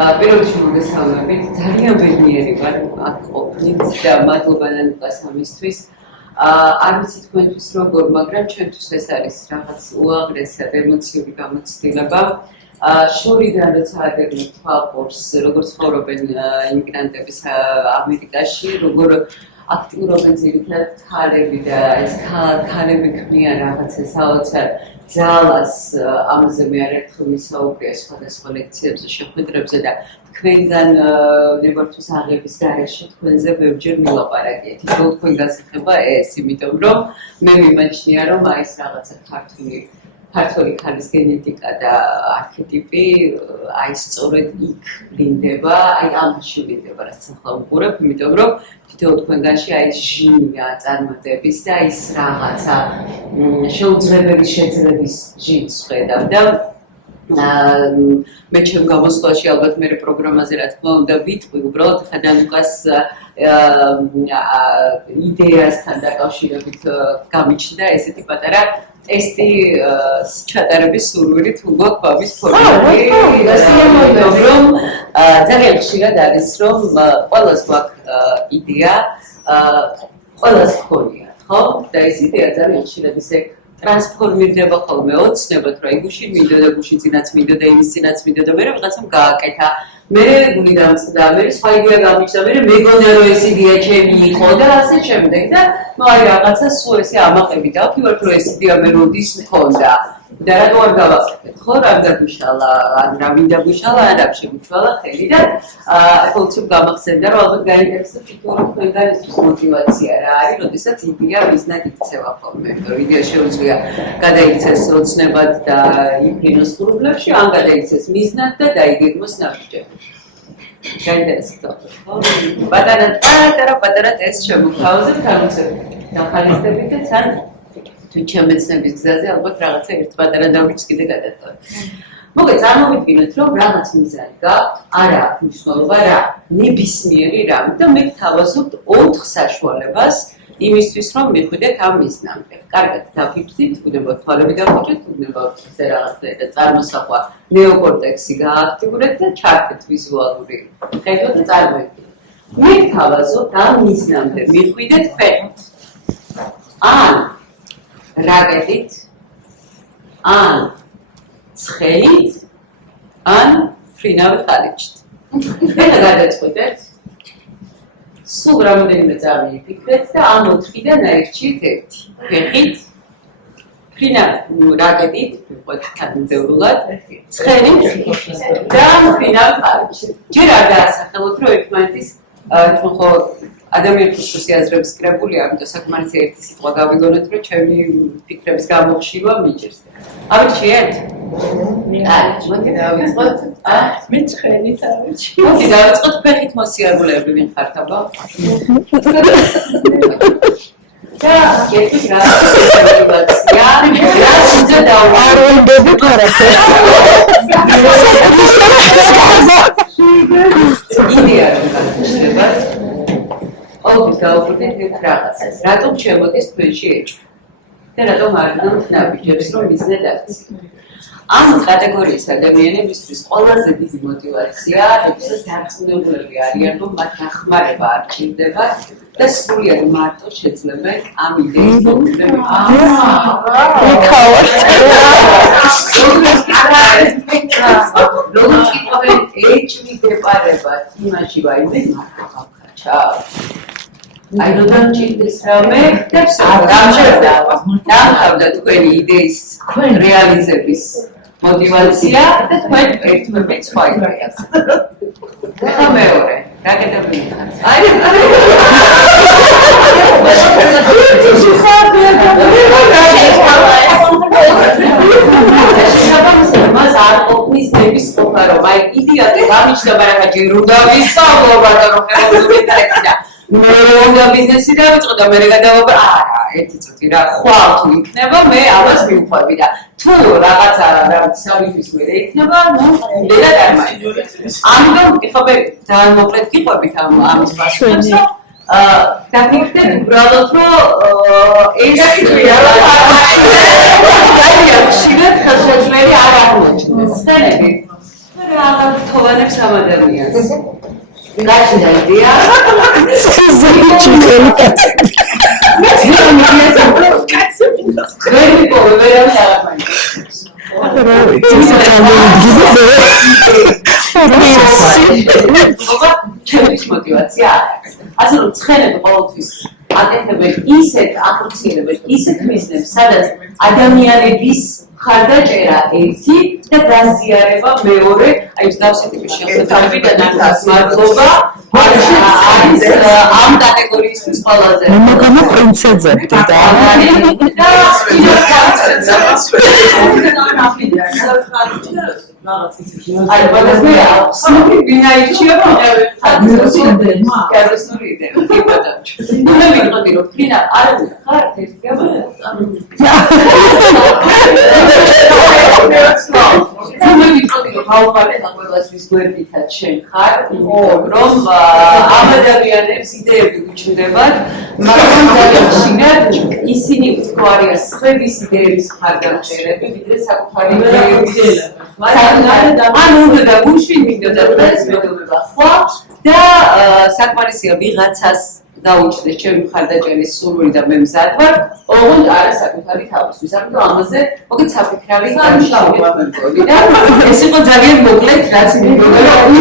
პირველში მოგესალმებით, ძალიან ბედნიერი ვარ აქ ყოფნით და მადლობა ნანუკას ამისთვის. არ ვიცი თქვენთვის როგორ, მაგრამ ჩემთვის ეს არის რაღაც უაღრესად ემოციური გამოცდილება. შორიდან როცა ადევნებ თვალყურს, როგორ ცხოვრობენ იმიგრანტები ამერიკაში, როგორ აქტიურობენ ძირითადად ქალები და ეს ქალები ქმნიან რაღაც ეს საოცარ ძალას, ამაზე მე არაერთხელ ვისაუბრია სხვადასხვა ლექციებზე, შეხვედრებზე და თქვენგან ნებართვის აღების გარეშე თქვენზე ბევრჯერ ვილაპარაკე. თითოეულ თქვენ გასახება ეს, იმიტომ რომ მე მიმაჩნია, რომ აი ეს რაღაცა ქართული ქალის გენეტიკა და არქეტიპი აი სწორედ იქ ვლინდება, აი ამაში ვლინდება, რაც ახლა ვუყურებ, იმიტომ რომ თითოეულ თქვენგანში აი ჟინია წარმატების და ის რაღაცა შეუძლებელი შეძლების ჟინს ხედავ და მე ჩემ გამოსვლაში ალბათ მე პროგრამაზე რა თქმა უნდა ვიტყვი, უბრალოდ ხადანუკას იდეასთან დაკავშირებით გამიჩნდა ესეთი პატარა ტესტი ჩატარების სურვილი თუ გვაქვს ბაბის ფორმები. რომ ძალიან ხშირად არის რომ ყველას გვაქვს იდეა, ყველას ჰქონია, ხო? და ეს იდეა ძალიან ხშირად ისე ტრანსფორმირდება ხოლმე ოცნებად, რომ გუშინ მინდო და გუშინ წინაც მინდო და იმის წინაც მინდო და მე რაღაცამ გააკეთა. მე გული დამწყდა, მე სხვა იდეა გამიჩნდა, მე მეგონა რომ ეს იდეა ჩემი იყო და ასე შემდეგ და აი რაღაცა სულ ესე ამაყები დავფივარ რომ ეს იდეა მე როდის მქონდა და რატო არ გავაკეთებ, ხო, რა დაგუშალა, ან რა მინდა გუშალა, ან რა შემოჩვალა ხელი და ხალხს გამახსენდა რომ ალბათ გაინტერესებს თვითონ თქვენგან ის мотиваცია რა არის, როდესაც იდეა მიზნად იქცევა ხოლმე, რომ იდეა შეუძლია გადაიქცეს ოცნებად და იმფრინოს ხურბლებში, ან გადაიქცეს მიზნად და დაიგეგმოს ნაბიჯები. გაინტერესებდა ხო? პატარა ტესტ შემოთავაზეთ განუცემელი. დახალისდებით და თან თვითშემეცნების გზაზე ალბათ რაღაცა ერთ პატარა დავით კიდე გადატოვე. მოგე წარმოვიდგინოთ რომ რაღაც მიზანი გაქვთ, არა აქვს მნიშვნელობა რა, ნებისმიერი რამე და მე გთავაზობთ 4 საშუალებას იმისთვის რომ მიხვიდეთ ამ მიზნამდე. კარგად დაფიქრდით, უნდა თვალები დავუჭერთ, უნდა ისე რაღაცა და წარმოსახვა ნეოკორტექსი გააქტიურეთ და ჩართეთ ვიზუალური ხედვა და წარმოიდგინეთ. მე გთავაზობთ ამ მიზნამდე მიხვიდეთ ფეხით. ან რაკეტით, ან ცხენით, ან ფრინავი ხალიჩით. ეხლა გადაწყვეტეთ. სულ რამდენიმე წამი იფიქრეთ და ამ 4-დან აირჩიეთ ერთი. ფეხით, რაკეტით, ვიყოთ ბევრულად, ცხენით და ფრინავი ხალიჩით. ჯერ არ დაასახელოთ, რომ ერთმანეთის თქვენ ხო ადამიანის სოციალიზების კრებული, ამიტომ საკმარისი ერთი სიტყვა გავიგონოთ, რომ ჩემი ფიქრების გამოხშილვა მიჭირს. ავირჩიეთ? მოდი დავიწყოთ. მე ცხენით ავირჩიე. მოდი დავიწყოთ ფეხით მოსიარულეები ვინ ხართ აბა? და ერთი რა мотиваცია, რა უნდა დავარვიდები ფარასე. იდეა რა ოღონდ გავუშვით ერთ რაღაცას. რატომ შემოდის თქვენში ეჭვი? და რატომ არ გნებთ ნაბიჯებს, რომ მიზნე დაგწიოთ? ამ კატეგორიის ადამიანებისთვის ყველაზე დიდი мотиваცია, ეცეს დარწმუნებულები არიან, რომ მათ დახმარება არ ჭირდებათ და სრულად მარტო შეძლებენ ამ იდეის მოგრძევრებას. როგორც თქვენ ეჭვი გეპარებათ იმაში ვაიმე მარტო გავქაჩა. აი რომ დამჭირდეს რამე და დამჭირდა თქვენი იდეის რეალიზების мотиваცია და თქვენ ერთმანეთს სხვა იდეას. ახლა მეორე, რა გადავიდეთ? აი მას არ ყოფნის ნების ყოფნა რომ აი იდეა გამიჩნდა, მაგრამ ჯერ უნდა ვისწავლო ბატონო ხელოვნური და მე ბიზნესი დავიწყო და მე გადავაბა არა ერთი წუთი რა ხვალ თუ იქნება მე ამას მივხვები და თუ რაღაცა საერთის მე იქნება ნუ მდედა წარმოიდგინე ამიტომ ხობე ძალიან მოკლედ გიყვებით ამის პასუხს და მივხვდეთ უბრალოდ რომ ეს რა შეიძლება ხელშეძლელი არ აღმოჩნდეს ხენები აღართოვანებს ამ ადამიანს. გაჩნდა იდეა. ჩემთვის мотивация არის. ასე რომ ცხენები ყოველთვის აკეთებენ ისეთ ახორციელებენ ისეთ მიზნებს, სადაც ადამიანების ხარდაჭერა ერთი და დაზიარება მეორე, აი მსგავსი ტიპის შეხვედრები და ნახავს მადლობა არის ამ კატეგორიისთვის ყველაზე. მამაკამა პრინცესები და აი მაგაზე სული ბინაიჩია ნუ მეკითხები რომ ფინა არ ხარ ერთი ყველასთვის გვერდითაც შენ ხარ რომ ამ ადამიანებს იდეები უჩნდებათ მაგრამ დაიჩინათ ისინი უფრო არიან სხვების იდეების ხარდამჭერები ვიდრე საკუთარი იდეების ან უნდა დაგვუშვიდოთ ეს მეთოდება ხო და საკმარისია ვიღაცას დაუჭდეს ჩემი მხარდაჭერის სურვილი და მე მზად ვარ ოღონდ არა საკუთარი თავისთვის ამიტომ ამაზე მოგეთ საფიქრავი გამშავებდი და ეს იყო ძალიან მოკლედ რაც მიგონდა რომ